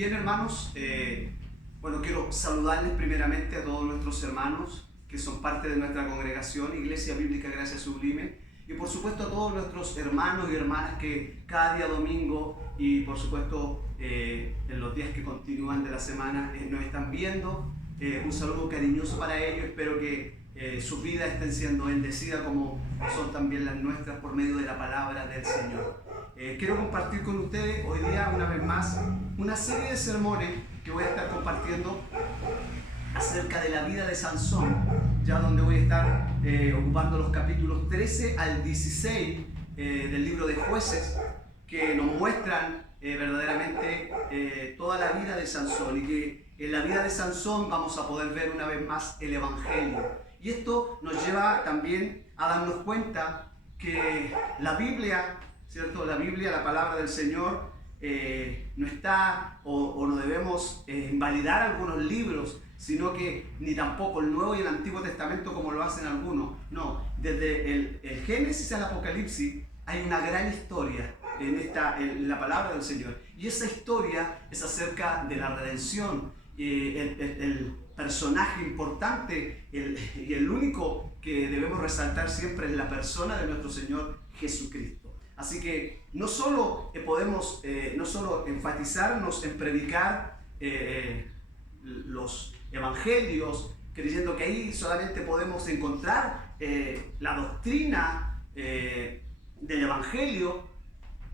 Bien, hermanos, quiero saludarles primeramente a todos nuestros hermanos que son parte de nuestra congregación, Iglesia Bíblica Gracia Sublime, y por supuesto a todos nuestros hermanos y hermanas que cada día domingo y por supuesto en los días que continúan de la semana nos están viendo. Un saludo cariñoso para ellos, espero que sus vidas estén siendo bendecidas como son también las nuestras por medio de la palabra del Señor. Quiero compartir con ustedes hoy día una vez más una serie de sermones que voy a estar compartiendo acerca de la vida de Sansón, ya donde voy a estar ocupando los capítulos 13 al 16 del libro de Jueces, que nos muestran verdaderamente toda la vida de Sansón, y que en la vida de Sansón vamos a poder ver una vez más el Evangelio. Y esto nos lleva también a darnos cuenta que la Biblia, ¿cierto? La Biblia, la palabra del Señor, no está o no debemos invalidar algunos libros, sino que ni tampoco el Nuevo y el Antiguo Testamento como lo hacen algunos. No, desde el Génesis al Apocalipsis hay una gran historia en la palabra del Señor. Y esa historia es acerca de la redención. El personaje importante y el único que debemos resaltar siempre es la persona de nuestro Señor Jesucristo. Así que no solo podemos enfatizarnos en predicar los evangelios, creyendo que ahí solamente podemos encontrar la doctrina del evangelio.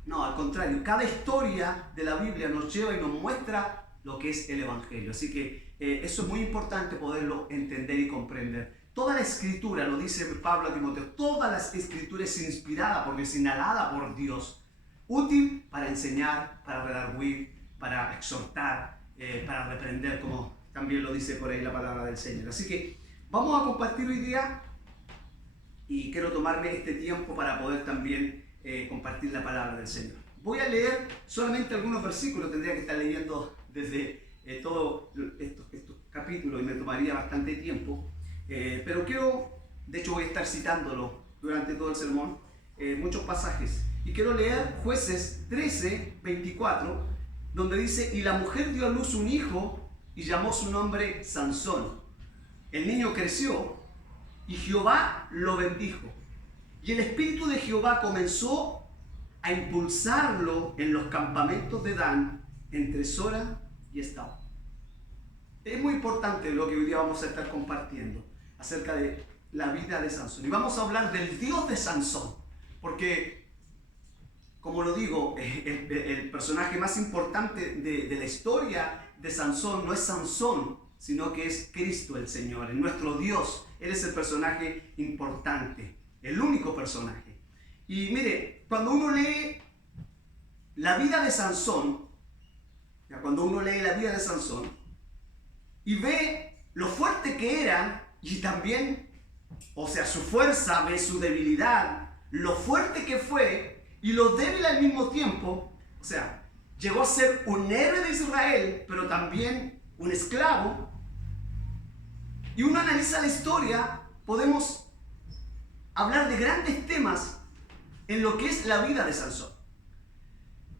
No, al contrario, cada historia de la Biblia nos lleva y nos muestra lo que es el evangelio. Así que eso es muy importante poderlo entender y comprender. Toda la escritura, lo dice Pablo a Timoteo, toda la escritura es inspirada porque es inhalada por Dios, útil para enseñar, para redarguir, para exhortar, para reprender, como también lo dice por ahí la palabra del Señor. Así que vamos a compartir hoy día, y quiero tomarme este tiempo para poder también compartir la palabra del Señor. Voy a leer solamente algunos versículos, tendría que estar leyendo desde todos estos capítulos y me tomaría bastante tiempo. Pero de hecho voy a estar citándolo durante todo el sermón, muchos pasajes. Y quiero leer Jueces 13, 24, donde dice: y la mujer dio a luz un hijo y llamó su nombre Sansón. El niño creció y Jehová lo bendijo. Y el espíritu de Jehová comenzó a impulsarlo en los campamentos de Dan, entre Sora y Estaol. Es muy importante lo que hoy día vamos a estar compartiendo acerca de la vida de Sansón. Y vamos a hablar del Dios de Sansón, porque, como lo digo, el personaje más importante de la historia de Sansón no es Sansón, sino que es Cristo el Señor, es nuestro Dios. Él es el personaje importante, el único personaje. Y mire, cuando uno lee la vida de Sansón, y ve lo fuerte que era, y también, su fuerza, ve su debilidad, lo fuerte que fue y lo débil al mismo tiempo, llegó a ser un héroe de Israel, pero también un esclavo. Y uno analiza la historia, podemos hablar de grandes temas en lo que es la vida de Sansón.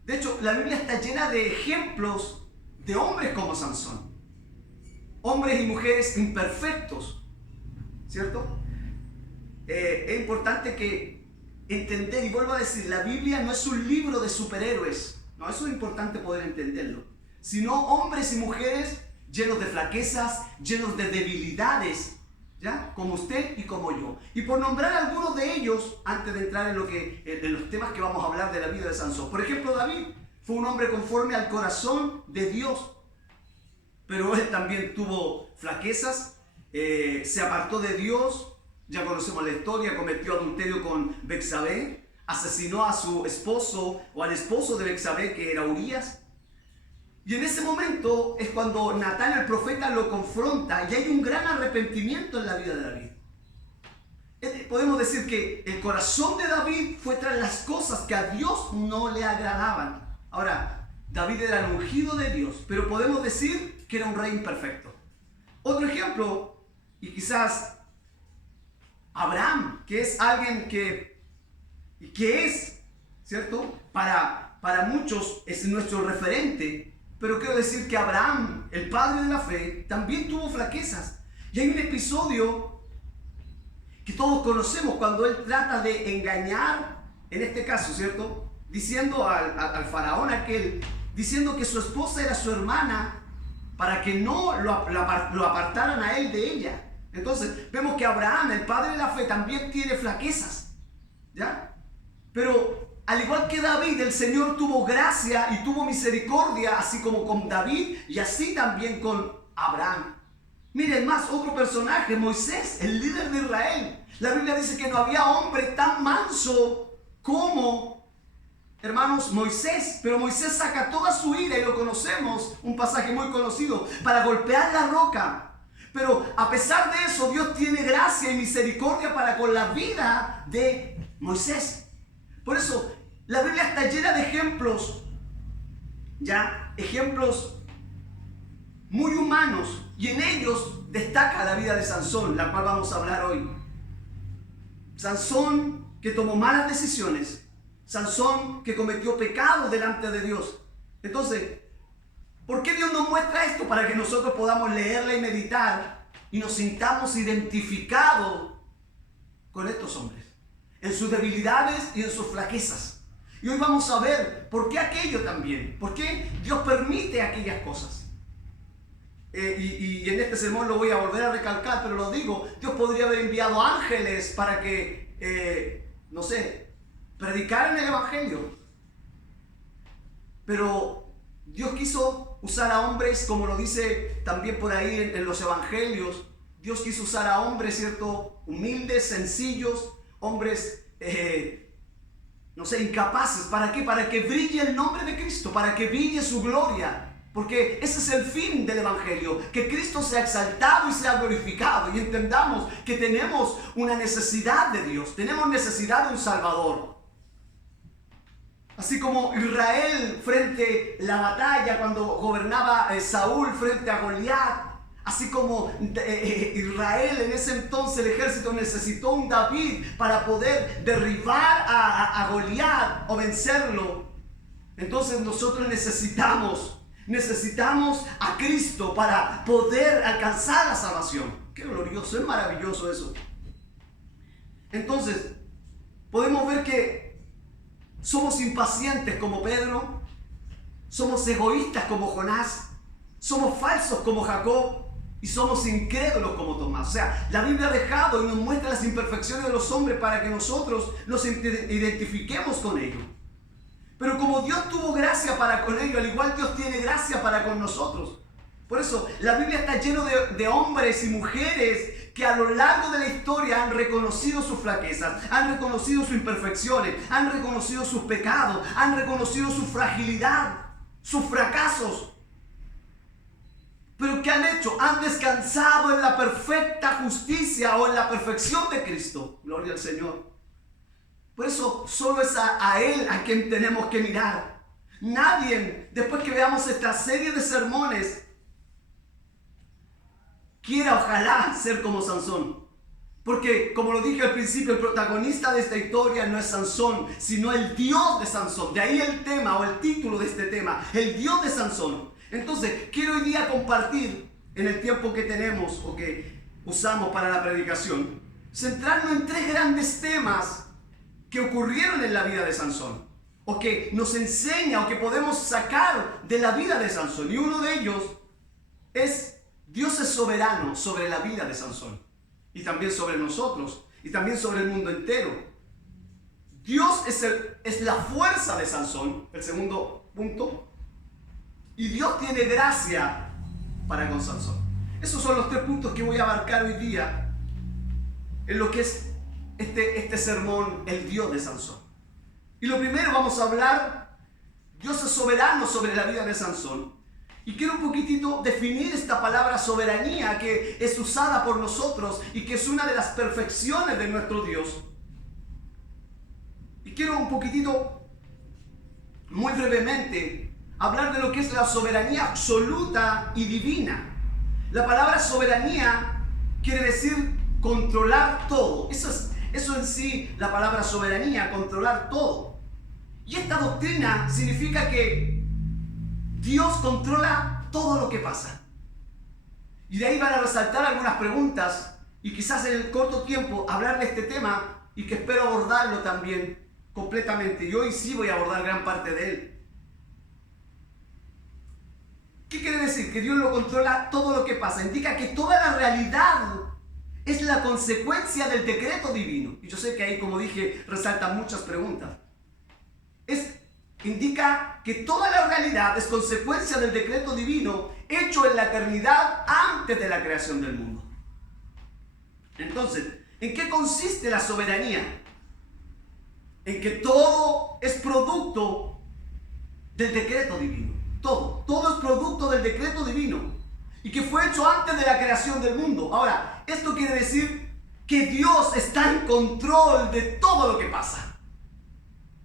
De hecho, la Biblia está llena de ejemplos de hombres como Sansón. Hombres y mujeres imperfectos, ¿cierto? Es importante que entender, y vuelvo a decir, la Biblia no es un libro de superhéroes. No, eso es importante poder entenderlo. Sino hombres y mujeres llenos de flaquezas, llenos de debilidades, ¿ya? Como usted y como yo. Y por nombrar algunos de ellos, antes de entrar en los temas que vamos a hablar de la vida de Sansón. Por ejemplo, David fue un hombre conforme al corazón de Dios, pero él también tuvo flaquezas, se apartó de Dios, ya conocemos la historia, cometió adulterio con Betsabé, asesinó a su esposo o al esposo de Betsabé, que era Urías. Y en ese momento es cuando Natán el profeta lo confronta y hay un gran arrepentimiento en la vida de David. Podemos decir que el corazón de David fue tras las cosas que a Dios no le agradaban. Ahora, David era el ungido de Dios, pero podemos decir que era un rey imperfecto. Otro ejemplo, y quizás Abraham, que es alguien que es, ¿cierto? Para muchos es nuestro referente. Pero quiero decir que Abraham, el padre de la fe, también tuvo flaquezas. Y hay un episodio que todos conocemos cuando él trata de engañar, en este caso, ¿cierto? Diciendo al faraón aquel, diciendo que su esposa era su hermana para que no lo apartaran a él de ella. Entonces vemos que Abraham, el padre de la fe, también tiene flaquezas, ¿ya? Pero al igual que David, el Señor tuvo gracia y tuvo misericordia, así como con David y así también con Abraham. Miren más, otro personaje, Moisés, el líder de Israel. La Biblia dice que no había hombre tan manso como, hermanos, Moisés. Pero Moisés saca toda su ira, y lo conocemos, un pasaje muy conocido, para golpear la roca. Pero a pesar de eso, Dios tiene gracia y misericordia para con la vida de Moisés. Por eso, la Biblia está llena de ejemplos, ya, ejemplos muy humanos, y en ellos destaca la vida de Sansón, la cual vamos a hablar hoy. Sansón que tomó malas decisiones, Sansón que cometió pecados delante de Dios. Entonces, ¿por qué Dios nos muestra esto? Para que nosotros podamos leerla y meditar y nos sintamos identificados con estos hombres, en sus debilidades y en sus flaquezas. Y hoy vamos a ver por qué aquello también, por qué Dios permite aquellas cosas. Y en este sermón lo voy a volver a recalcar, pero lo digo, Dios podría haber enviado ángeles para que, no sé, predicaran el evangelio. Pero Dios quiso usar a hombres, como lo dice también por ahí en los evangelios. Dios quiso usar a hombres, ¿cierto? Humildes, sencillos, hombres, no sé, incapaces. ¿Para qué? Para que brille el nombre de Cristo, para que brille su gloria. Porque ese es el fin del evangelio, que Cristo sea exaltado y sea glorificado. Y entendamos que tenemos una necesidad de Dios, tenemos necesidad de un Salvador. Así como Israel frente a la batalla, cuando gobernaba Saúl frente a Goliat. Así como Israel en ese entonces, el ejército necesitó un David para poder derribar a Goliat o vencerlo. Entonces nosotros necesitamos a Cristo para poder alcanzar la salvación. Qué glorioso, es maravilloso eso. Entonces, podemos ver que somos impacientes como Pedro, somos egoístas como Jonás, somos falsos como Jacob y somos incrédulos como Tomás. O sea, la Biblia ha dejado y nos muestra las imperfecciones de los hombres para que nosotros nos identifiquemos con ellos. Pero como Dios tuvo gracia para con ellos, al igual Dios tiene gracia para con nosotros. Por eso la Biblia está llena de hombres y mujeres que a lo largo de la historia han reconocido sus flaquezas, han reconocido sus imperfecciones, han reconocido sus pecados, han reconocido su fragilidad, sus fracasos. Pero ¿qué han hecho? Han descansado en la perfecta justicia o en la perfección de Cristo. Gloria al Señor. Por eso solo es a Él a quien tenemos que mirar. Nadie, después que veamos esta serie de sermones, quiera ojalá ser como Sansón. Porque, como lo dije al principio, el protagonista de esta historia no es Sansón, sino el Dios de Sansón. De ahí el tema o el título de este tema, el Dios de Sansón. Entonces, quiero hoy día compartir en el tiempo que tenemos o que usamos para la predicación, centrarnos en 3 grandes temas que ocurrieron en la vida de Sansón, o que nos enseña o que podemos sacar de la vida de Sansón. Y uno de ellos es: Dios es soberano sobre la vida de Sansón, y también sobre nosotros, y también sobre el mundo entero. Dios es la fuerza de Sansón, el segundo punto, y Dios tiene gracia para con Sansón. Esos son los 3 puntos que voy a abarcar hoy día en lo que es este sermón, el Dios de Sansón. Y lo primero vamos a hablar, Dios es soberano sobre la vida de Sansón. Y quiero un poquitito definir esta palabra soberanía que es usada por nosotros y que es una de las perfecciones de nuestro Dios. Y quiero un poquitito, muy brevemente, hablar de lo que es la soberanía absoluta y divina. La palabra soberanía quiere decir controlar todo. Eso en sí, la palabra soberanía, controlar todo. Y esta doctrina significa que Dios controla todo lo que pasa. Y de ahí van a resaltar algunas preguntas y quizás en el corto tiempo hablar de este tema y que espero abordarlo también completamente. Y hoy sí voy a abordar gran parte de él. ¿Qué quiere decir? Que Dios lo controla todo lo que pasa. Indica que toda la realidad es la consecuencia del decreto divino. Y yo sé que ahí, como dije, resaltan muchas preguntas. Indica que toda la realidad es consecuencia del decreto divino hecho en la eternidad antes de la creación del mundo. Entonces, ¿en qué consiste la soberanía? En que todo es producto del decreto divino. Todo es producto del decreto divino y que fue hecho antes de la creación del mundo. Ahora, esto quiere decir que Dios está en control de todo lo que pasa.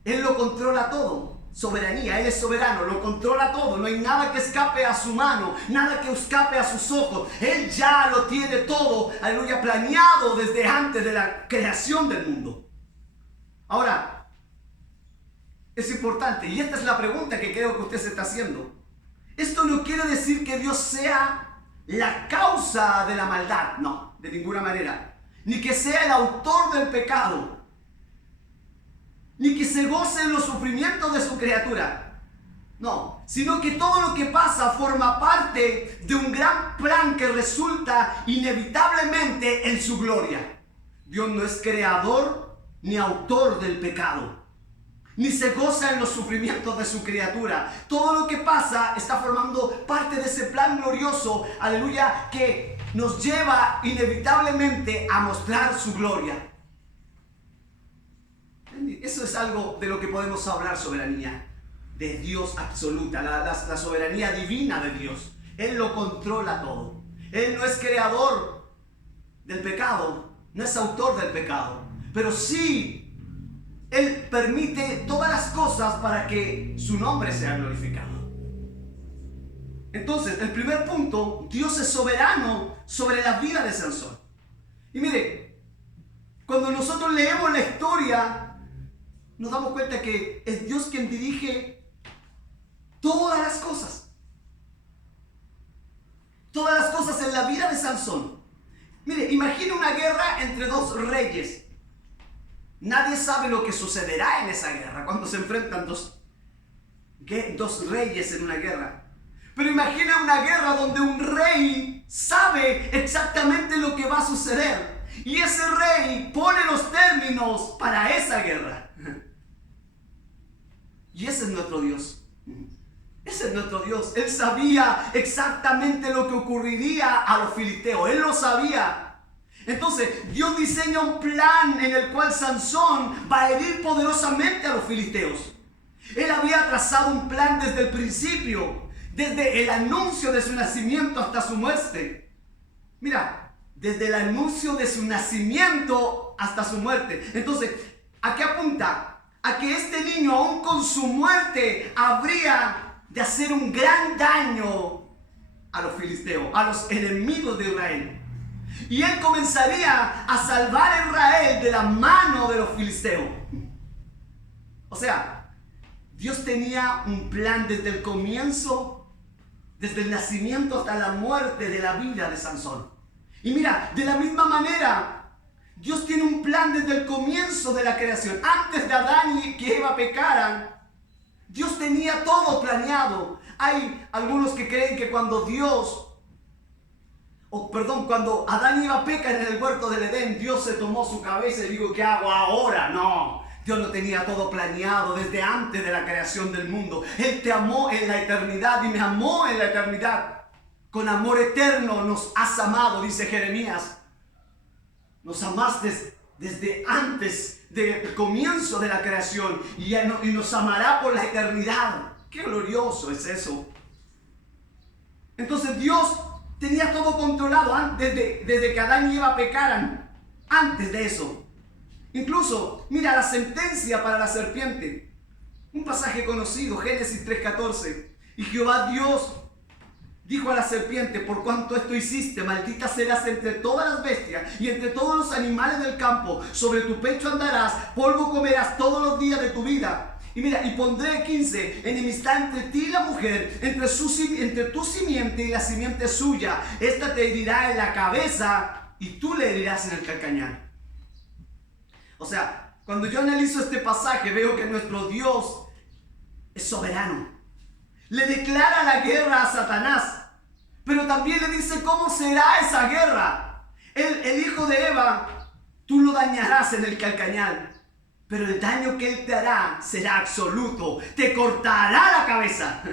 Él lo controla todo. Soberanía, Él es soberano, lo controla todo. No hay nada que escape a su mano, nada que escape a sus ojos. Él ya lo tiene todo, aleluya, planeado desde antes de la creación del mundo. Ahora, es importante, y esta es la pregunta que creo que usted se está haciendo. Esto no quiere decir que Dios sea la causa de la maldad, no, de ninguna manera. Ni que sea el autor del pecado, ni que se goce en los sufrimientos de su criatura. No, sino que todo lo que pasa forma parte de un gran plan que resulta inevitablemente en su gloria. Dios no es creador ni autor del pecado, ni se goza en los sufrimientos de su criatura. Todo lo que pasa está formando parte de ese plan glorioso, aleluya, que nos lleva inevitablemente a mostrar su gloria. Eso es algo de lo que podemos hablar, soberanía de Dios absoluta, la soberanía divina de Dios. Él lo controla todo. Él no es creador del pecado, no es autor del pecado, pero sí Él permite todas las cosas para que su nombre sea glorificado. Entonces, el primer punto, Dios es soberano sobre la vida de Sansón. Y mire, cuando nosotros leemos la historia, nos damos cuenta que es Dios quien dirige todas las cosas. Todas las cosas en la vida de Sansón. Mire, imagina una guerra entre dos reyes. Nadie sabe lo que sucederá en esa guerra cuando se enfrentan dos reyes en una guerra. Pero imagina una guerra donde un rey sabe exactamente lo que va a suceder. Y ese rey pone los términos para esa guerra. Y ese es nuestro Dios. Ese es nuestro Dios. Él sabía exactamente lo que ocurriría a los filisteos. Él lo sabía. Entonces, Dios diseña un plan en el cual Sansón va a herir poderosamente a los filisteos. Él había trazado un plan desde el principio, desde el anuncio de su nacimiento hasta su muerte. Mira, desde el anuncio de su nacimiento hasta su muerte. Entonces, ¿a qué apunta? A que este niño, aún con su muerte, habría de hacer un gran daño a los filisteos, a los enemigos de Israel. Y él comenzaría a salvar a Israel de la mano de los filisteos. O sea, Dios tenía un plan desde el comienzo, desde el nacimiento hasta la muerte de la vida de Sansón. Y mira, de la misma manera, Dios tiene un plan desde el comienzo de la creación. Antes de Adán y Eva pecaran, Dios tenía todo planeado. Hay algunos que creen que cuando cuando Adán y Eva pecan en el huerto del Edén, Dios se tomó su cabeza y dijo, ¿qué hago ahora? No, Dios lo tenía todo planeado desde antes de la creación del mundo. Él te amó en la eternidad y me amó en la eternidad. Con amor eterno nos has amado, dice Jeremías. Nos amaste desde antes del comienzo de la creación y nos amará por la eternidad. ¡Qué glorioso es eso! Entonces Dios tenía todo controlado desde que Adán y Eva pecaran. Antes de eso. Incluso, mira la sentencia para la serpiente. Un pasaje conocido, Génesis 3:14. Y Jehová Dios dijo a la serpiente, por cuanto esto hiciste, maldita serás entre todas las bestias y entre todos los animales del campo. Sobre tu pecho andarás, polvo comerás todos los días de tu vida. Y mira, y pondré 15, enemistad entre ti y la mujer, entre tu simiente y la simiente suya. Esta te herirá en la cabeza y tú le herirás en el calcañar. O sea, cuando yo analizo este pasaje, veo que nuestro Dios es soberano. Le declara la guerra a Satanás, pero también le dice cómo será esa guerra. El hijo de Eva, tú lo dañarás en el calcañar, pero el daño que él te hará será absoluto. Te cortará la cabeza.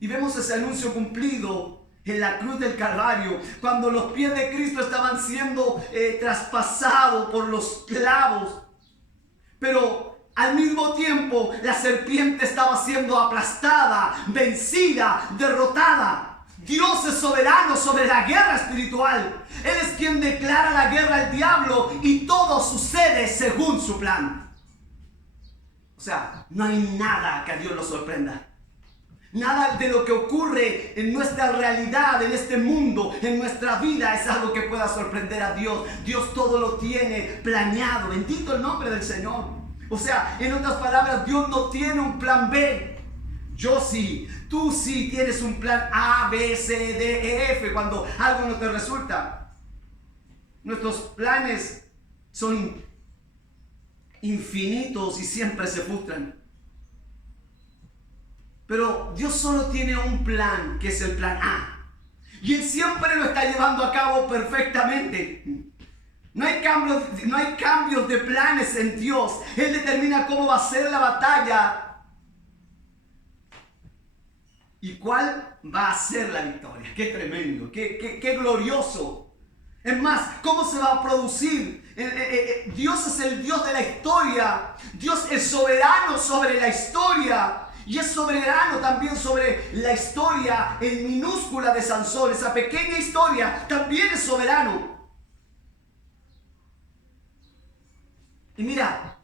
Y vemos ese anuncio cumplido en la cruz del Calvario, cuando los pies de Cristo estaban siendo traspasados por los clavos. Pero al mismo tiempo la serpiente estaba siendo aplastada, vencida, derrotada. Dios es soberano sobre la guerra espiritual. Él es quien declara la guerra al diablo y todo sucede según su plan. O sea, no hay nada que a Dios lo sorprenda. Nada de lo que ocurre en nuestra realidad, en este mundo, en nuestra vida es algo que pueda sorprender a Dios. Dios todo lo tiene planeado. Bendito el nombre del Señor. O sea, en otras palabras, Dios no tiene un plan B. Yo sí, tú sí tienes un plan A, B, C, D, E, F cuando algo no te resulta. Nuestros planes son infinitos y siempre se frustran. Pero Dios solo tiene un plan, que es el plan A. Y Él siempre lo está llevando a cabo perfectamente. No hay cambios de planes en Dios. Él determina cómo va a ser la batalla y cuál va a ser la victoria. ¡Qué tremendo! ¡Qué glorioso! Es más, ¿cómo se va a producir? Dios es el Dios de la historia. Dios es soberano sobre la historia. Y es soberano también sobre la historia en minúscula de Sansón. Esa pequeña historia también es soberano. Y mira,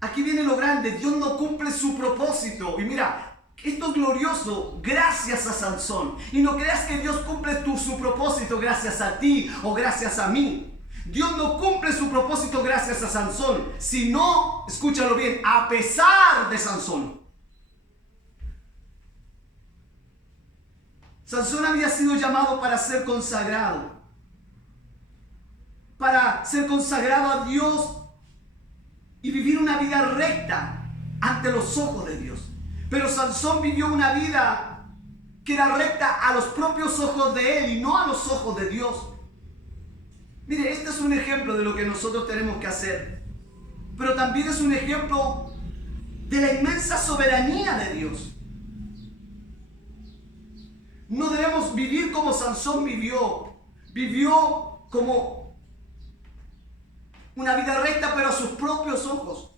aquí viene lo grande. Dios no cumple su propósito. Y mira, esto es glorioso gracias a Sansón. Y no creas que Dios cumple su propósito gracias a ti o gracias a mí. Dios no cumple su propósito gracias a Sansón, sino, escúchalo bien, a pesar de Sansón. Sansón había sido llamado para ser consagrado. Para ser consagrado a Dios y vivir una vida recta ante los ojos de Dios. Pero Sansón vivió una vida que era recta a los propios ojos de él y no a los ojos de Dios. Mire, este es un ejemplo de lo que nosotros tenemos que hacer. Pero también es un ejemplo de la inmensa soberanía de Dios. No debemos vivir como Sansón vivió. Vivió como una vida recta, pero a sus propios ojos.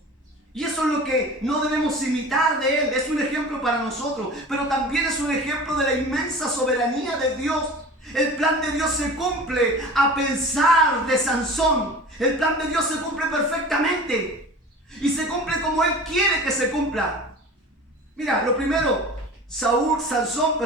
Y eso es lo que no debemos imitar de él. Es un ejemplo para nosotros, pero también es un ejemplo de la inmensa soberanía de Dios. El plan de Dios se cumple a pesar de Sansón. El plan de Dios se cumple perfectamente. Y se cumple como Él quiere que se cumpla. Mira, lo primero, Sansón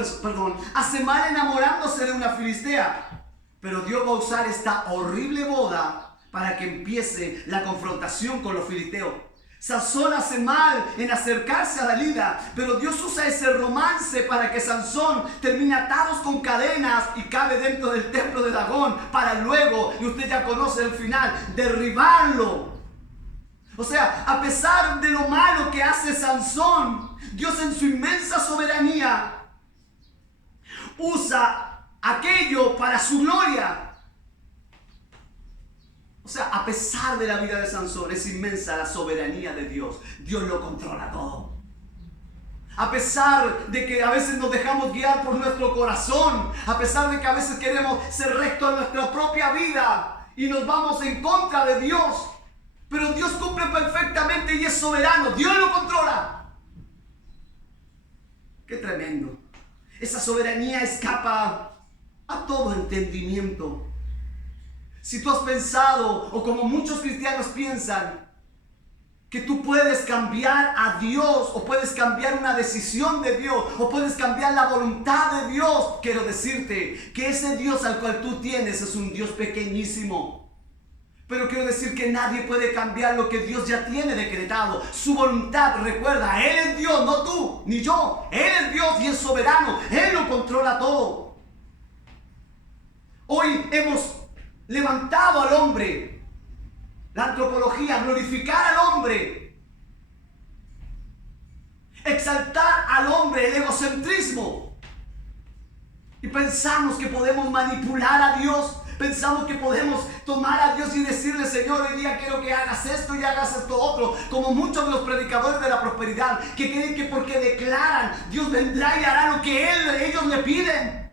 hace mal enamorándose de una filistea. Pero Dios va a usar esta horrible boda para que empiece la confrontación con los filisteos. Sansón hace mal en acercarse a Dalila, pero Dios usa ese romance para que Sansón termine atados con cadenas y cabe dentro del templo de Dagón para luego, y usted ya conoce el final, derribarlo. O sea, a pesar de lo malo que hace Sansón, Dios en su inmensa soberanía usa aquello para su gloria. O sea, a pesar de la vida de Sansón, es inmensa la soberanía de Dios. Dios lo controla todo. A pesar de que a veces nos dejamos guiar por nuestro corazón, a pesar de que a veces queremos ser rectos en nuestra propia vida y nos vamos en contra de Dios, pero Dios cumple perfectamente y es soberano. Dios lo controla. ¡Qué tremendo! Esa soberanía escapa a todo entendimiento. Si tú has pensado, o como muchos cristianos piensan, que tú puedes cambiar a Dios, o puedes cambiar una decisión de Dios, o puedes cambiar la voluntad de Dios, quiero decirte que ese Dios al cual tú tienes es un Dios pequeñísimo. Pero quiero decir que nadie puede cambiar lo que Dios ya tiene decretado. Su voluntad, recuerda, Él es Dios, no tú, ni yo. Él es Dios y es soberano. Él lo controla todo. Hoy hemos levantado al hombre. La antropología, glorificar al hombre. Exaltar al hombre, el egocentrismo. Y pensamos que podemos manipular a Dios. Pensamos que podemos tomar a Dios y decirle: Señor, hoy día quiero que hagas esto y hagas esto otro. Como muchos de los predicadores de la prosperidad, que creen que porque declaran, Dios vendrá y hará lo que ellos le piden.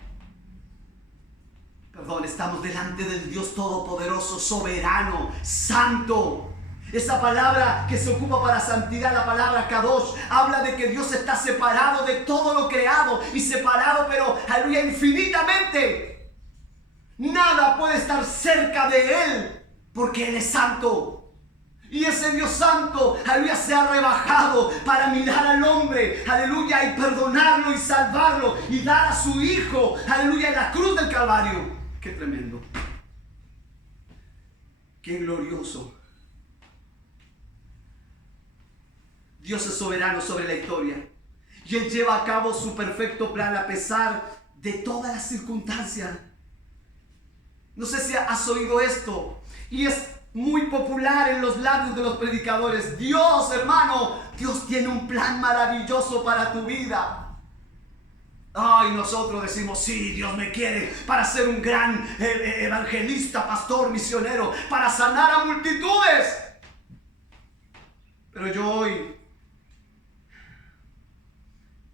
Perdón, estamos delante del Dios todopoderoso, soberano, santo. Esa palabra que se ocupa para santidad, la palabra Kadosh, habla de que Dios está separado de todo lo creado y separado, pero aleluya, infinitamente. Nada puede estar cerca de Él porque Él es santo. Y ese Dios santo, aleluya, se ha rebajado para mirar al hombre, aleluya, y perdonarlo y salvarlo y dar a su Hijo, aleluya, en la cruz del Calvario. Qué tremendo. Qué glorioso. Dios es soberano sobre la historia y Él lleva a cabo su perfecto plan a pesar de todas las circunstancias. No sé si has oído esto, y es muy popular en los labios de los predicadores. Dios, hermano, Dios tiene un plan maravilloso para tu vida. Ay, nosotros decimos: sí, Dios me quiere para ser un gran evangelista, pastor, misionero, para sanar a multitudes. Pero yo hoy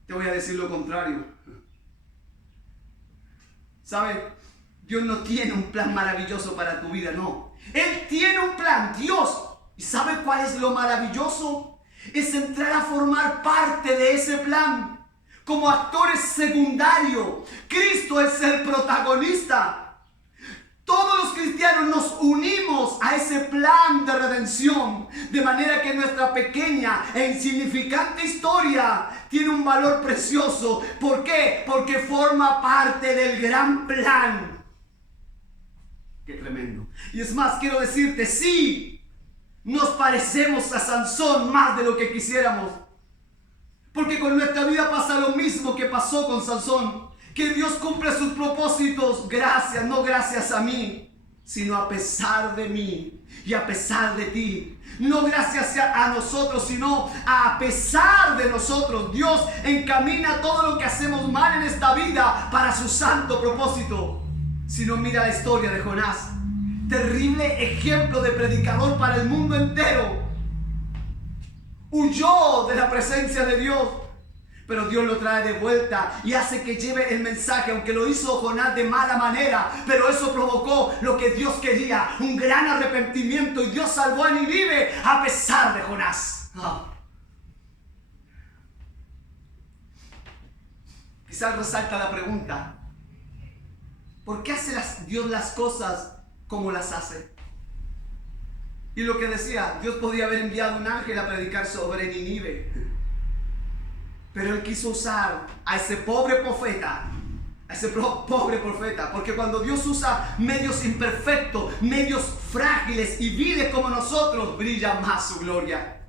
te voy a decir lo contrario. ¿Sabe? Dios no tiene un plan maravilloso para tu vida, no. Él tiene un plan, Dios. ¿Y sabe cuál es lo maravilloso? Es entrar a formar parte de ese plan como actores secundarios. Cristo es el protagonista. Todos los cristianos nos unimos a ese plan de redención, de manera que nuestra pequeña e insignificante historia tiene un valor precioso. ¿Por qué? Porque forma parte del gran plan. Qué tremendo. Y es más, quiero decirte, sí, nos parecemos a Sansón más de lo que quisiéramos. Porque con nuestra vida pasa lo mismo que pasó con Sansón. Que Dios cumple sus propósitos gracias, no gracias a mí, sino a pesar de mí y a pesar de ti. No gracias a nosotros, sino a pesar de nosotros. Dios encamina todo lo que hacemos mal en esta vida para su santo propósito. Si no, mira la historia de Jonás. Terrible ejemplo de predicador para el mundo entero. Huyó de la presencia de Dios, pero Dios lo trae de vuelta y hace que lleve el mensaje, aunque lo hizo Jonás de mala manera, pero eso provocó lo que Dios quería, un gran arrepentimiento, y Dios salvó a Nínive a pesar de Jonás. Quizás resalta la pregunta: ¿por qué hace Dios las cosas como las hace? Y lo que decía, Dios podía haber enviado un ángel a predicar sobre Nínive, pero Él quiso usar a ese pobre profeta, porque cuando Dios usa medios imperfectos, medios frágiles y viles como nosotros, brilla más su gloria.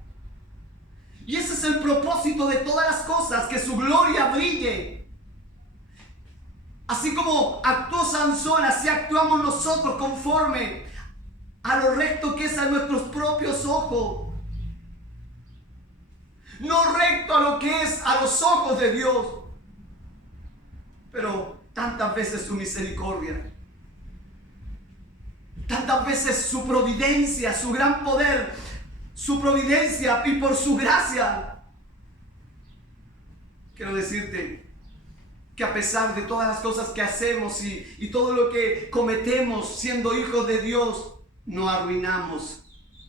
Y ese es el propósito de todas las cosas, que su gloria brille. Así como actuó Sansón, así actuamos nosotros, conforme a lo recto que es a nuestros propios ojos. No recto a lo que es a los ojos de Dios. Pero tantas veces su misericordia, tantas veces su providencia, su gran poder, su providencia, y por su gracia. Quiero decirte que a pesar de todas las cosas que hacemos y todo lo que cometemos siendo hijos de Dios, no arruinamos,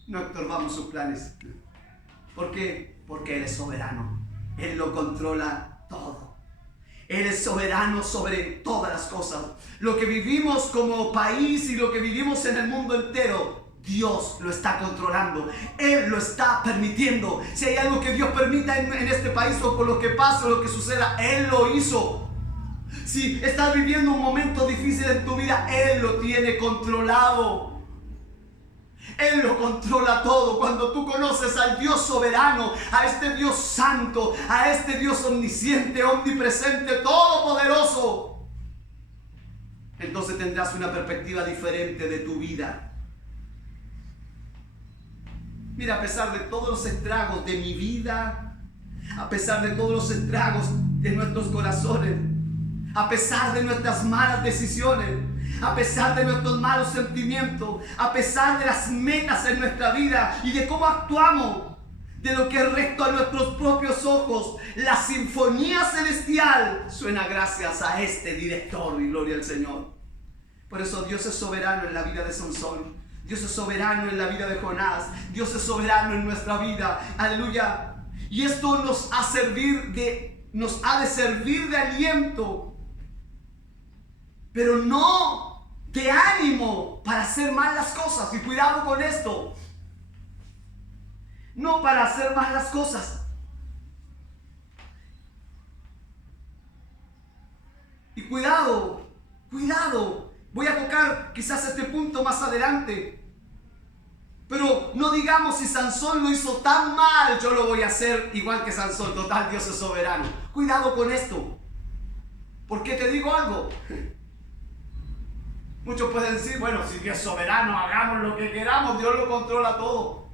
no estorbamos sus planes. ¿Por qué? Porque Él es soberano. Él lo controla todo. Él es soberano sobre todas las cosas. Lo que vivimos como país y lo que vivimos en el mundo entero, Dios lo está controlando. Él lo está permitiendo. Si hay algo que Dios permita en este país, o por lo que pase o lo que suceda, Él lo hizo. Si estás viviendo un momento difícil en tu vida, Él lo tiene controlado. Él lo controla todo. Cuando tú conoces al Dios soberano, a este Dios santo, a este Dios omnisciente, omnipresente, todopoderoso, entonces tendrás una perspectiva diferente de tu vida. Mira, a pesar de todos los estragos de mi vida, a pesar de todos los estragos de nuestros corazones, a pesar de nuestras malas decisiones, a pesar de nuestros malos sentimientos, a pesar de las metas en nuestra vida y de cómo actuamos, de lo que es recto a nuestros propios ojos, la sinfonía celestial suena gracias a este director, y gloria al Señor. Por eso Dios es soberano en la vida de Sansón, Dios es soberano en la vida de Jonás, Dios es soberano en nuestra vida, aleluya. Y esto nos ha de servir de aliento, pero no de ánimo para hacer mal las cosas. Y cuidado con esto. No para hacer mal las cosas. Y cuidado. Voy a tocar quizás este punto más adelante. Pero no digamos, si Sansón lo hizo tan mal, yo lo voy a hacer igual que Sansón. Total, Dios es soberano. Cuidado con esto. Porque te digo algo. Muchos pueden decir, bueno, si Dios es soberano, hagamos lo que queramos, Dios lo controla todo.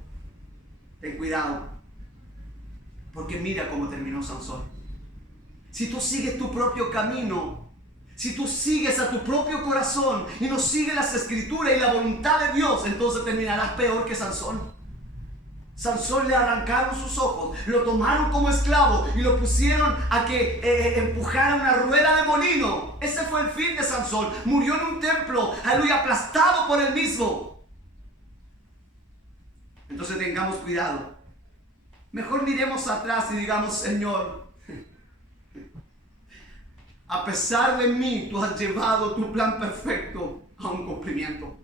Ten cuidado. Porque mira cómo terminó Sansón. Si tú sigues tu propio camino, si tú sigues a tu propio corazón y no sigues las escrituras y la voluntad de Dios, entonces terminarás peor que Sansón. Sansón le arrancaron sus ojos, lo tomaron como esclavo y lo pusieron a que empujara una rueda de molino. Ese fue el fin de Sansón. Murió en un templo, aleluya, aplastado por él mismo. Entonces tengamos cuidado. Mejor miremos atrás y digamos, Señor, a pesar de mí, tú has llevado tu plan perfecto a un cumplimiento.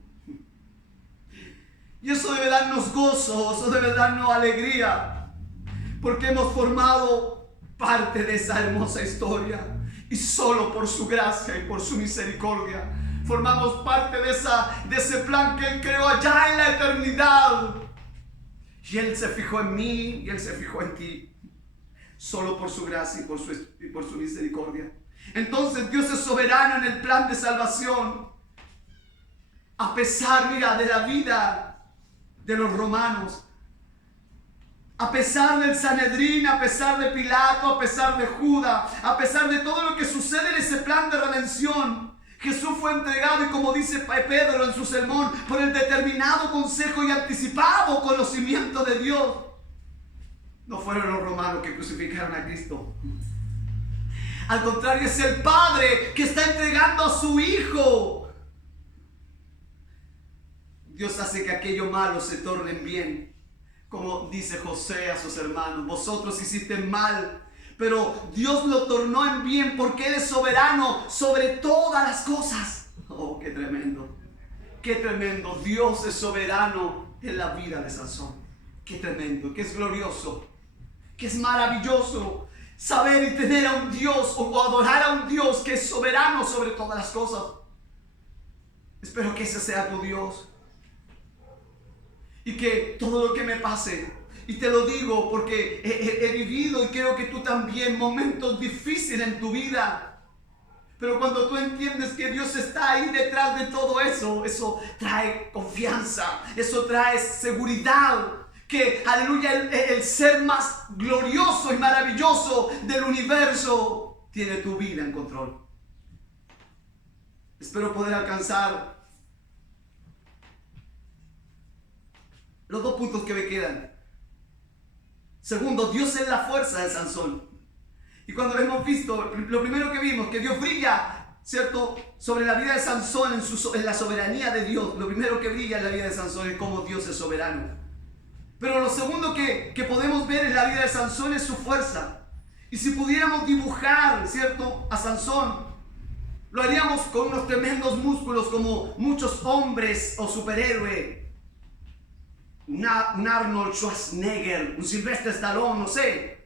Y eso debe darnos gozo, eso debe darnos alegría, porque hemos formado parte de esa hermosa historia. Y solo por su gracia y por su misericordia formamos parte de ese plan que Él creó allá en la eternidad. Y Él se fijó en mí y Él se fijó en ti. Solo por su gracia y por su misericordia. Entonces Dios es soberano en el plan de salvación. A pesar, mira, de la vida de los romanos, a pesar del Sanedrín, a pesar de Pilato, a pesar de Judas, a pesar de todo lo que sucede en ese plan de redención, Jesús fue entregado, y como dice Pedro en su sermón, por el determinado consejo y anticipado conocimiento de Dios. No fueron los romanos que crucificaron a Cristo. Al contrario, es el Padre que está entregando a su Hijo. Dios hace que aquello malo se torne en bien. Como dice José a sus hermanos, vosotros hiciste mal, pero Dios lo tornó en bien porque Él es soberano sobre todas las cosas. Oh, qué tremendo. Qué tremendo. Dios es soberano en la vida de Sansón. Qué tremendo, qué es glorioso, qué es maravilloso saber y tener a un Dios o adorar a un Dios que es soberano sobre todas las cosas. Espero que ese sea tu Dios. Y que todo lo que me pase, y te lo digo porque he vivido, y creo que tú también, momentos difíciles en tu vida. Pero cuando tú entiendes que Dios está ahí detrás de todo eso, eso trae confianza, eso trae seguridad. Que, aleluya, el ser más glorioso y maravilloso del universo tiene tu vida en control. Espero poder alcanzar los dos puntos que me quedan. Segundo, Dios es la fuerza de Sansón. Y cuando hemos visto, lo primero que vimos, que Dios brilla, ¿cierto?, sobre la vida de Sansón, en la soberanía de Dios. Lo primero que brilla en la vida de Sansón es cómo Dios es soberano. Pero lo segundo que podemos ver en la vida de Sansón es su fuerza. Y si pudiéramos dibujar, ¿cierto?, a Sansón, lo haríamos con unos tremendos músculos como muchos hombres o superhéroes. Un Arnold Schwarzenegger, un Sylvester Stallone, no sé.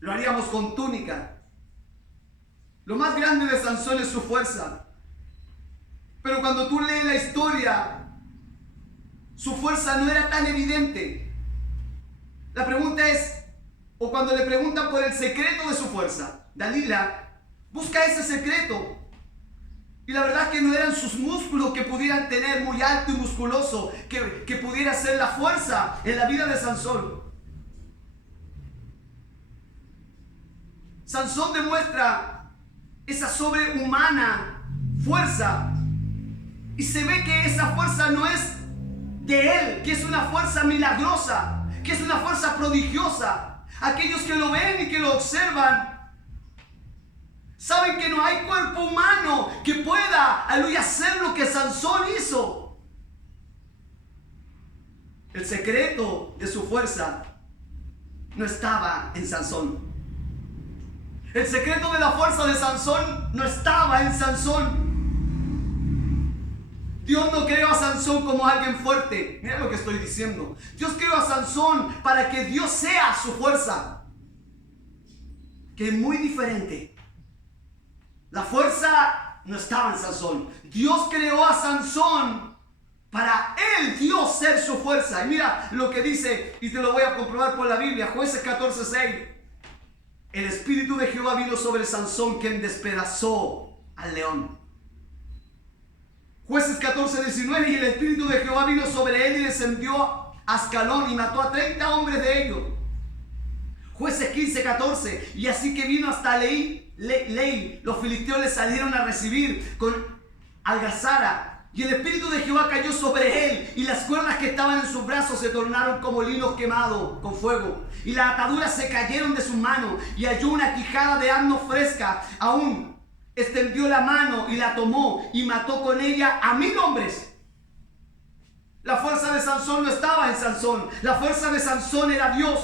Lo haríamos con túnica. Lo más grande de Sansón es su fuerza. Pero cuando tú lees la historia, su fuerza no era tan evidente. La pregunta es, o cuando le preguntan por el secreto de su fuerza, Dalila busca ese secreto. Y la verdad que no eran sus músculos que pudieran tener muy alto y musculoso, que pudiera ser la fuerza en la vida de Sansón. Sansón demuestra esa sobrehumana fuerza. Y se ve que esa fuerza no es de él, que es una fuerza milagrosa, que es una fuerza prodigiosa. Aquellos que lo ven y que lo observan saben que no hay cuerpo humano que pueda, aleluya, hacer lo que Sansón hizo. El secreto de su fuerza no estaba en Sansón. El secreto de la fuerza de Sansón no estaba en Sansón. Dios no creó a Sansón como alguien fuerte. Mira lo que estoy diciendo. Dios creó a Sansón para que Dios sea su fuerza. Que es muy diferente. La fuerza no estaba en Sansón. Dios creó a Sansón para él, Dios, ser su fuerza. Y mira lo que dice, y te lo voy a comprobar por la Biblia. Jueces 14:6. El Espíritu de Jehová vino sobre Sansón, quien despedazó al león. Jueces 14:19. Y el Espíritu de Jehová vino sobre él y descendió a Ascalón y mató a 30 hombres de ellos. Jueces 15:14. Y así que vino hasta Leí, los filisteos le salieron a recibir con algazara. Y el Espíritu de Jehová cayó sobre él, y las cuerdas que estaban en sus brazos se tornaron como linos quemados con fuego. Y las ataduras se cayeron de sus manos, y halló una quijada de asno fresca. Aún extendió la mano y la tomó, y mató con ella a 1000 hombres. La fuerza de Sansón no estaba en Sansón. La fuerza de Sansón era Dios.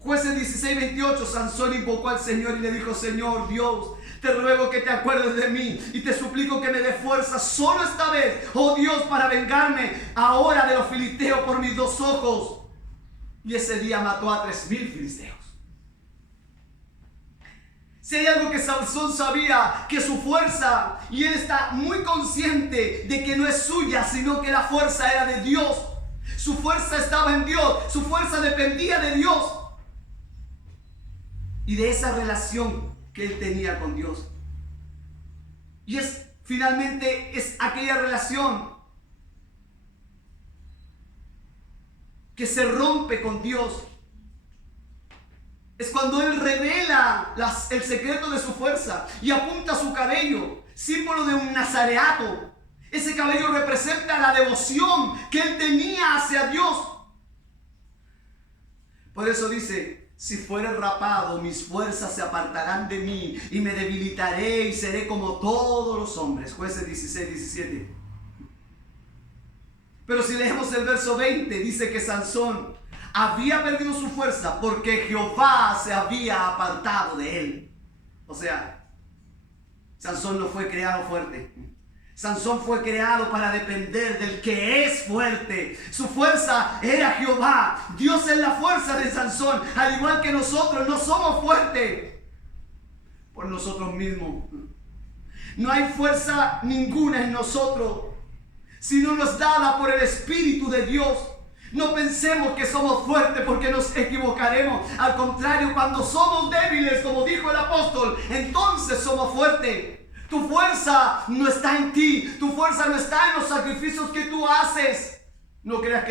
Jueces 16:28. Sansón invocó al Señor y le dijo: Señor Dios, te ruego que te acuerdes de mí y te suplico que me dé fuerza solo esta vez, oh Dios, para vengarme ahora de los filisteos por mis 2 ojos. Y ese día mató a 3000 filisteos. Si hay algo que Sansón sabía, que su fuerza, y él está muy consciente de que no es suya, sino que la fuerza era de Dios. Su fuerza estaba en Dios, su fuerza dependía de Dios y de esa relación que él tenía con Dios. Y finalmente es aquella relación que se rompe con Dios. Es cuando él revela el secreto de su fuerza y apunta su cabello, símbolo de un nazareato. Ese cabello representa la devoción que él tenía hacia Dios. Por eso dice: si fuere rapado, mis fuerzas se apartarán de mí y me debilitaré y seré como todos los hombres. Jueces 16:17. Pero si leemos el verso 20, dice que Sansón había perdido su fuerza porque Jehová se había apartado de él. O sea, Sansón no fue creado fuerte. Sansón fue creado para depender del que es fuerte. Su fuerza era Jehová. Dios es la fuerza de Sansón. Al igual que nosotros, no somos fuertes por nosotros mismos. No hay fuerza ninguna en nosotros, sino nos dada por el Espíritu de Dios. No pensemos que somos fuertes porque nos equivocaremos. Al contrario, cuando somos débiles, como dijo el apóstol, entonces somos fuertes. Tu fuerza no está en ti. Tu fuerza no está en los sacrificios que tú haces. No creas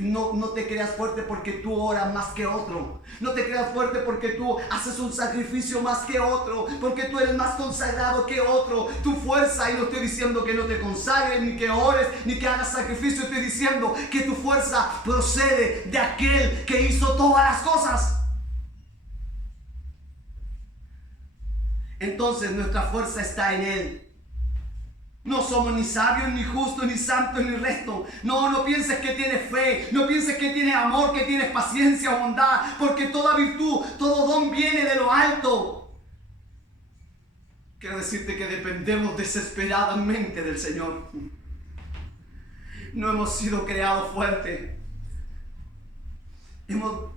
no te creas fuerte porque tú oras más que otro. No te creas fuerte porque tú haces un sacrificio más que otro, porque tú eres más consagrado que otro. Tu fuerza, y no estoy diciendo que no te consagres, ni que ores, ni que hagas sacrificio. Estoy diciendo que tu fuerza procede de aquel que hizo todas las cosas. Entonces nuestra fuerza está en Él. No somos ni sabios, ni justos, ni santos, ni rectos. No pienses que tienes fe. No pienses que tienes amor, que tienes paciencia o bondad. Porque toda virtud, todo don viene de lo alto. Quiero decirte que dependemos desesperadamente del Señor. No hemos sido creados fuertes. Hemos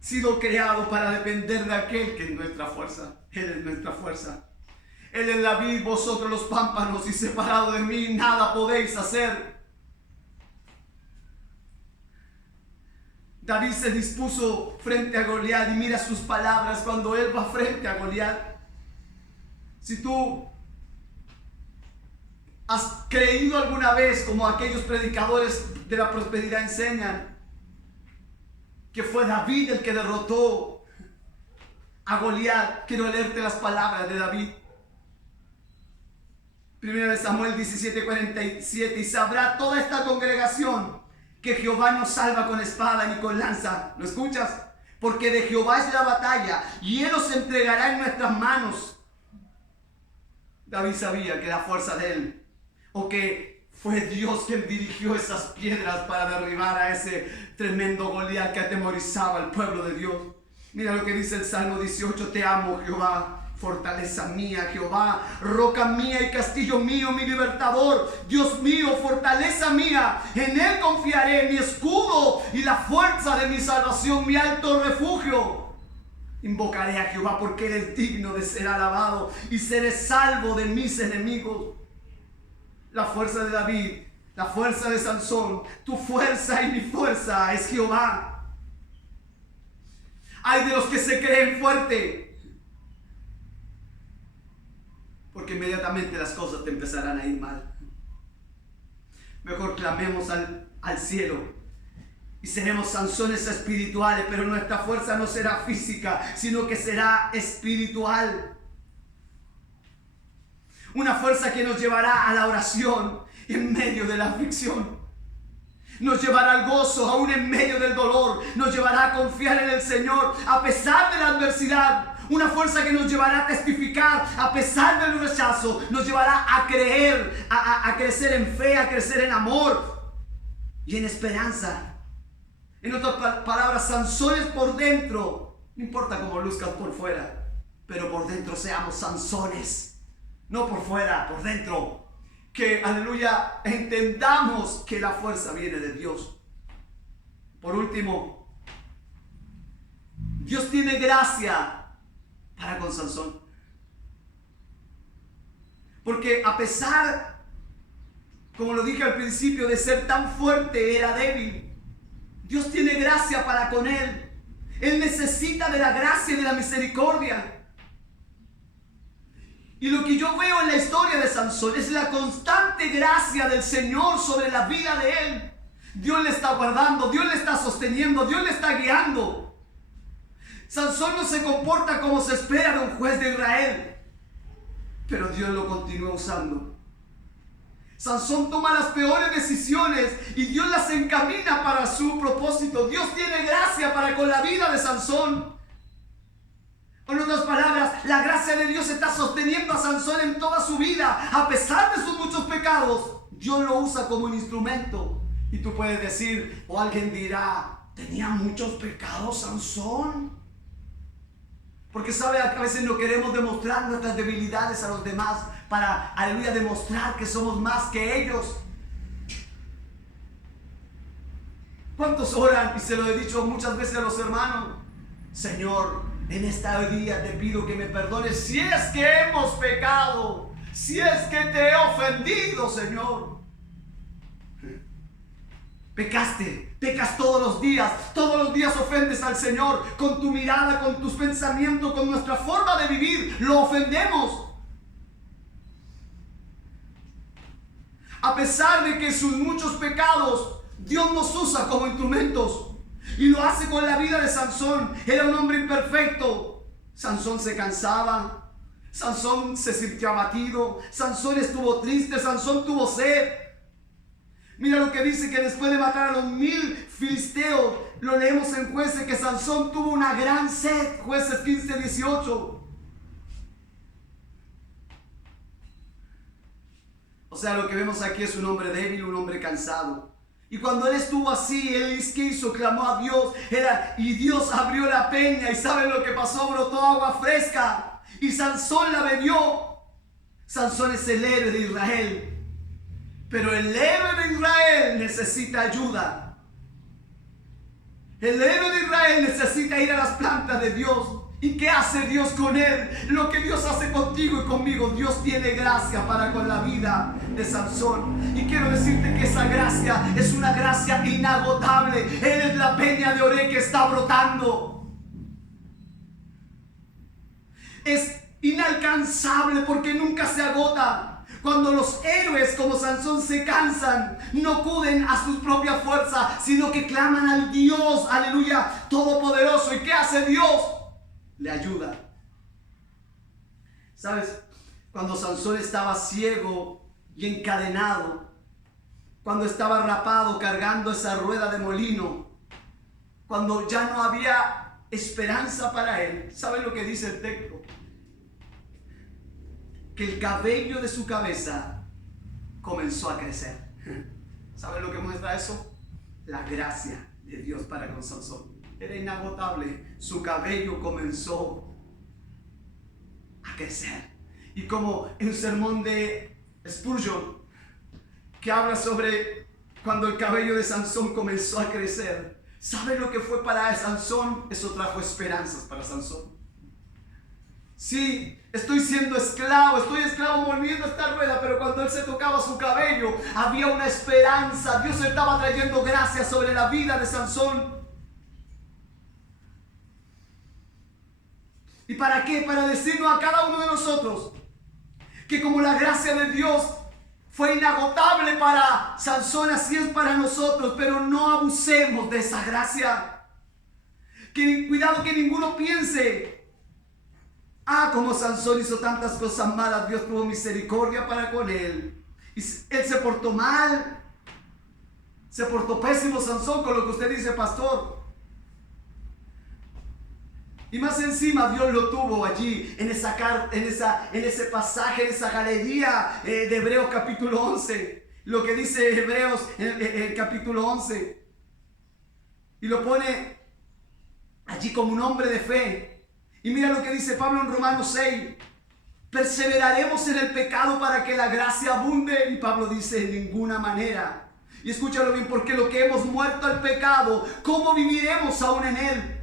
sido creados para depender de aquel que es nuestra fuerza. Él es nuestra fuerza. Él es la vid, vosotros los pámpanos, y separado de mí nada podéis hacer. David se dispuso frente a Goliat y mira sus palabras cuando él va frente a Goliat. Si tú has creído alguna vez, como aquellos predicadores de la prosperidad enseñan, que fue David el que derrotó a Goliat, quiero leerte las palabras de David. 1 Samuel 17:47, y sabrá toda esta congregación que Jehová no salva con espada ni con lanza. ¿Lo escuchas? Porque de Jehová es la batalla y Él os entregará en nuestras manos. David sabía que la fuerza de él, o que fue Dios quien dirigió esas piedras para derribar a ese tremendo Goliat que atemorizaba al pueblo de Dios. Mira lo que dice el Salmo 18: te amo, Jehová, fortaleza mía, Jehová, roca mía y castillo mío, mi libertador, Dios mío, fortaleza mía, en Él confiaré, mi escudo y la fuerza de mi salvación, mi alto refugio. Invocaré a Jehová porque Él es digno de ser alabado y seré salvo de mis enemigos. La fuerza de David, la fuerza de Sansón, tu fuerza y mi fuerza es Jehová. Hay de los que se creen fuertes, porque inmediatamente las cosas te empezarán a ir mal. Mejor clamemos al cielo y seremos Sansones espirituales, pero nuestra fuerza no será física, sino que será espiritual. Una fuerza que nos llevará a la oración en medio de la aflicción. Nos llevará al gozo aún en medio del dolor. Nos llevará a confiar en el Señor a pesar de la adversidad. Una fuerza que nos llevará a testificar a pesar del rechazo. Nos llevará a creer, a crecer en fe, a crecer en amor y en esperanza. En otras palabras, Sansones por dentro. No importa cómo luzcan por fuera, pero por dentro seamos Sansones. No por fuera, por dentro. Que, aleluya, entendamos que la fuerza viene de Dios. Por último, Dios tiene gracia para con Sansón. Porque a pesar, como lo dije al principio, de ser tan fuerte, era débil. Dios tiene gracia para con él. Él necesita de la gracia y de la misericordia. Y lo que yo veo en la historia de Sansón es la constante gracia del Señor sobre la vida de él. Dios le está guardando, Dios le está sosteniendo, Dios le está guiando. Sansón no se comporta como se espera de un juez de Israel, pero Dios lo continúa usando. Sansón toma las peores decisiones y Dios las encamina para su propósito. Dios tiene gracia para con la vida de Sansón. En otras palabras, la gracia de Dios está sosteniendo a Sansón en toda su vida. A pesar de sus muchos pecados, Dios lo usa como un instrumento. Y tú puedes decir, o alguien dirá, ¿tenía muchos pecados Sansón? Porque sabe, a veces no queremos demostrar nuestras debilidades a los demás para, aleluya, demostrar que somos más que ellos. ¿Cuántos oran? Y se lo he dicho muchas veces a los hermanos. Señor, en esta día te pido que me perdones si es que hemos pecado, si es que te he ofendido, Señor. Pecas todos los días ofendes al Señor con tu mirada, con tus pensamientos, con nuestra forma de vivir, lo ofendemos. A pesar de que sus muchos pecados, Dios nos usa como instrumentos. Y lo hace con la vida de Sansón. Era un hombre imperfecto. Sansón se cansaba. Sansón se sintió abatido. Sansón estuvo triste. Sansón tuvo sed. Mira lo que dice, que después de matar a los 1000 filisteos, lo leemos en Jueces, que Sansón tuvo una gran sed. Jueces 15:18. O sea, lo que vemos aquí es un hombre débil, un hombre cansado. Y cuando él estuvo así, él ¿qué hizo? Clamó a Dios. Y Dios abrió la peña. ¿Y saben lo que pasó? Brotó agua fresca. Y Sansón la bebió. Sansón es el héroe de Israel. Pero el héroe de Israel necesita ayuda. El héroe de Israel necesita ir a las plantas de Dios. ¿Y qué hace Dios con él? Lo que Dios hace contigo y conmigo. Dios tiene gracia para con la vida de Sansón. Y quiero decirte que esa gracia es una gracia inagotable. Él es la peña de Oré que está brotando. Es inalcanzable porque nunca se agota. Cuando los héroes como Sansón se cansan, no acuden a su propia fuerza, sino que claman al Dios, aleluya, todopoderoso. ¿Y qué hace Dios? Le ayuda. ¿Sabes? Cuando Sansón estaba ciego y encadenado, cuando estaba rapado cargando esa rueda de molino, cuando ya no había esperanza para él, ¿sabes lo que dice el texto? Que el cabello de su cabeza comenzó a crecer. ¿Sabes lo que muestra eso? La gracia de Dios para con Sansón. Era inagotable. Su cabello comenzó a crecer. Y como en un sermón de Spurgeon, que habla sobre cuando el cabello de Sansón comenzó a crecer, ¿sabes lo que fue para Sansón? Eso trajo esperanzas para Sansón. Sí, estoy siendo esclavo, estoy esclavo volviendo a esta rueda, pero cuando él se tocaba su cabello, había una esperanza. Dios estaba trayendo gracia sobre la vida de Sansón. ¿Y para qué? Para decirnos a cada uno de nosotros que como la gracia de Dios fue inagotable para Sansón, así es para nosotros, pero no abusemos de esa gracia. Cuidado que ninguno piense: como Sansón hizo tantas cosas malas, Dios tuvo misericordia para con él. Y él se portó mal. Se portó pésimo Sansón con lo que usted dice, pastor. Y más encima Dios lo tuvo allí en ese pasaje, en esa galería de Hebreos capítulo 11. Lo que dice Hebreos en el capítulo 11. Y lo pone allí como un hombre de fe. Y mira lo que dice Pablo en Romanos 6. Perseveraremos en el pecado para que la gracia abunde. Y Pablo dice: en ninguna manera. Y escúchalo bien, porque lo que hemos muerto al pecado, ¿cómo viviremos aún en él?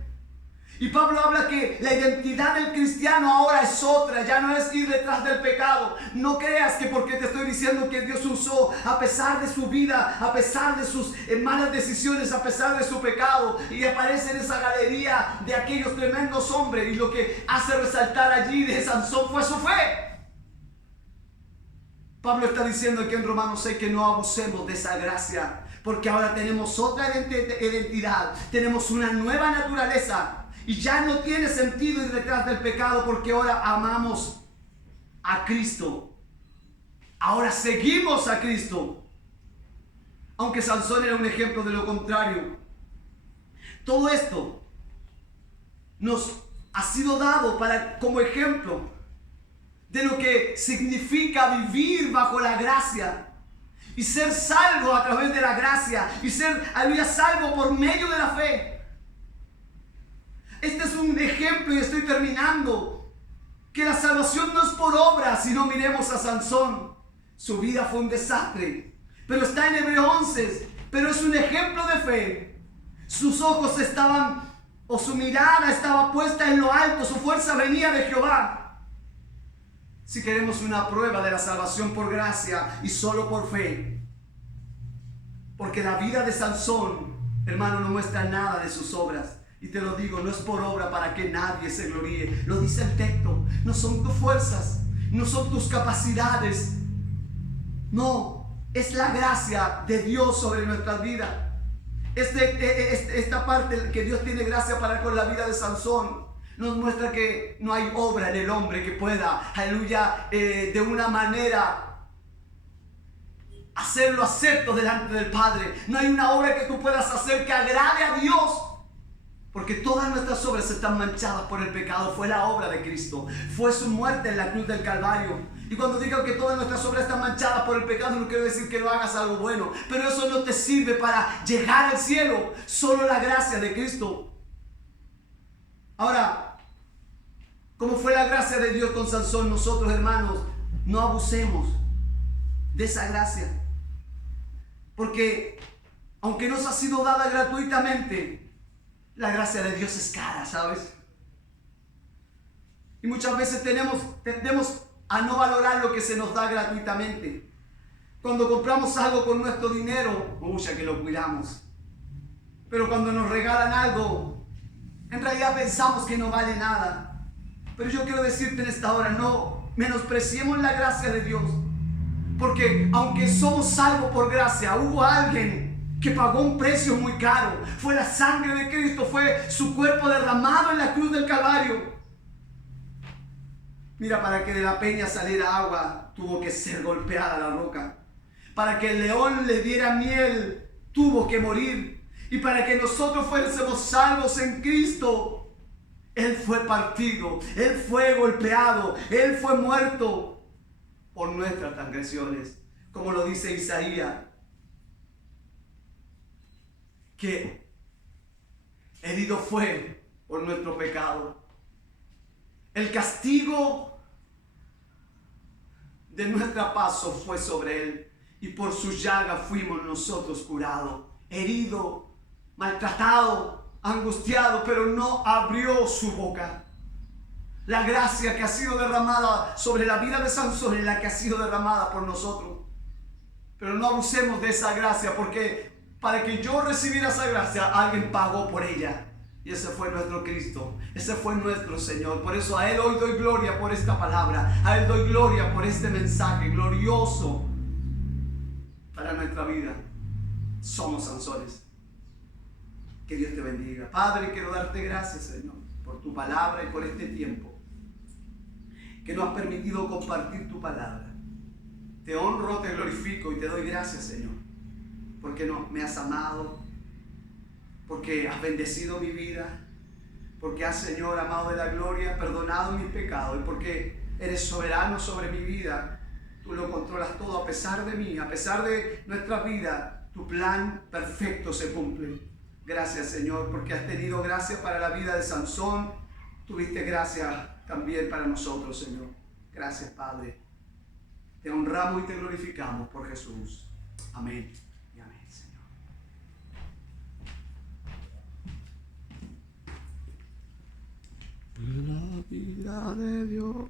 Y Pablo habla que la identidad del cristiano ahora es otra, ya no es ir detrás del pecado. No creas que porque te estoy diciendo que Dios usó, a pesar de su vida, a pesar de sus malas decisiones, a pesar de su pecado, y aparece en esa galería de aquellos tremendos hombres, y lo que hace resaltar allí de Sansón fue su fe. Pablo está diciendo aquí en Romanos 6 que no abusemos de esa gracia, porque ahora tenemos otra identidad, tenemos una nueva naturaleza. Y ya no tiene sentido ir detrás del pecado, porque ahora amamos a Cristo. Ahora seguimos a Cristo. Aunque Sansón era un ejemplo de lo contrario. Todo esto nos ha sido dado como ejemplo de lo que significa vivir bajo la gracia. Y ser salvo a través de la gracia. Y ser, aleluya, salvo por medio de la fe. Este es un ejemplo, y estoy terminando, que la salvación no es por obra, sino miremos a Sansón. Su vida fue un desastre, pero está en Hebreos 11, pero es un ejemplo de fe. Sus ojos su mirada estaba puesta en lo alto, su fuerza venía de Jehová. Si queremos una prueba de la salvación por gracia y solo por fe, porque la vida de Sansón, hermano, no muestra nada de sus obras. Y te lo digo, no es por obra para que nadie se gloríe. Lo dice el texto. No son tus fuerzas, no son tus capacidades. No, es la gracia de Dios sobre nuestras vidas. Esta parte que Dios tiene gracia para con la vida de Sansón nos muestra que no hay obra en el hombre que pueda, aleluya, de una manera hacerlo acepto delante del Padre. No hay una obra que tú puedas hacer que agrade a Dios. Porque todas nuestras obras están manchadas por el pecado. Fue la obra de Cristo. Fue su muerte en la cruz del Calvario. Y cuando digo que todas nuestras obras están manchadas por el pecado, no quiero decir que no hagas algo bueno. Pero eso no te sirve para llegar al cielo. Solo la gracia de Cristo. Ahora, ¿cómo fue la gracia de Dios con Sansón? Nosotros, hermanos, no abusemos de esa gracia. Porque aunque nos ha sido dada gratuitamente, la gracia de Dios es cara, ¿sabes? Y muchas veces tendemos a no valorar lo que se nos da gratuitamente. Cuando compramos algo con nuestro dinero, mucha que lo cuidamos. Pero cuando nos regalan algo, en realidad pensamos que no vale nada. Pero yo quiero decirte en esta hora, no menospreciemos la gracia de Dios. Porque aunque somos salvos por gracia, hubo alguien que pagó un precio muy caro. Fue la sangre de Cristo, fue su cuerpo derramado en la cruz del Calvario. Mira, para que de la peña saliera agua, tuvo que ser golpeada la roca. Para que el león le diera miel, tuvo que morir. Y para que nosotros fuésemos salvos en Cristo, Él fue partido, Él fue golpeado, Él fue muerto por nuestras transgresiones. Como lo dice Isaías, que herido fue por nuestro pecado. El castigo de nuestra paz fue sobre Él, y por su llaga fuimos nosotros curados. Herido, maltratado, angustiado, pero no abrió su boca. La gracia que ha sido derramada sobre la vida de Sansón es la que ha sido derramada por nosotros. Pero no abusemos de esa gracia, porque para que yo recibiera esa gracia, alguien pagó por ella. Y ese fue nuestro Cristo, ese fue nuestro Señor. Por eso a Él hoy doy gloria por esta palabra. A Él doy gloria por este mensaje glorioso para nuestra vida. Somos Sansones. Que Dios te bendiga. Padre, quiero darte gracias, Señor, por tu palabra y por este tiempo que nos has permitido compartir tu palabra. Te honro, te glorifico y te doy gracias, Señor, porque me has amado, porque has bendecido mi vida, porque has, Señor, amado de la gloria, perdonado mis pecados, y porque eres soberano sobre mi vida. Tú lo controlas todo a pesar de mí, a pesar de nuestra vida. Tu plan perfecto se cumple. Gracias, Señor, porque has tenido gracia para la vida de Sansón. Tuviste gracia también para nosotros, Señor. Gracias, Padre. Te honramos y te glorificamos por Jesús. Amén y amén, Señor. La vida de Dios.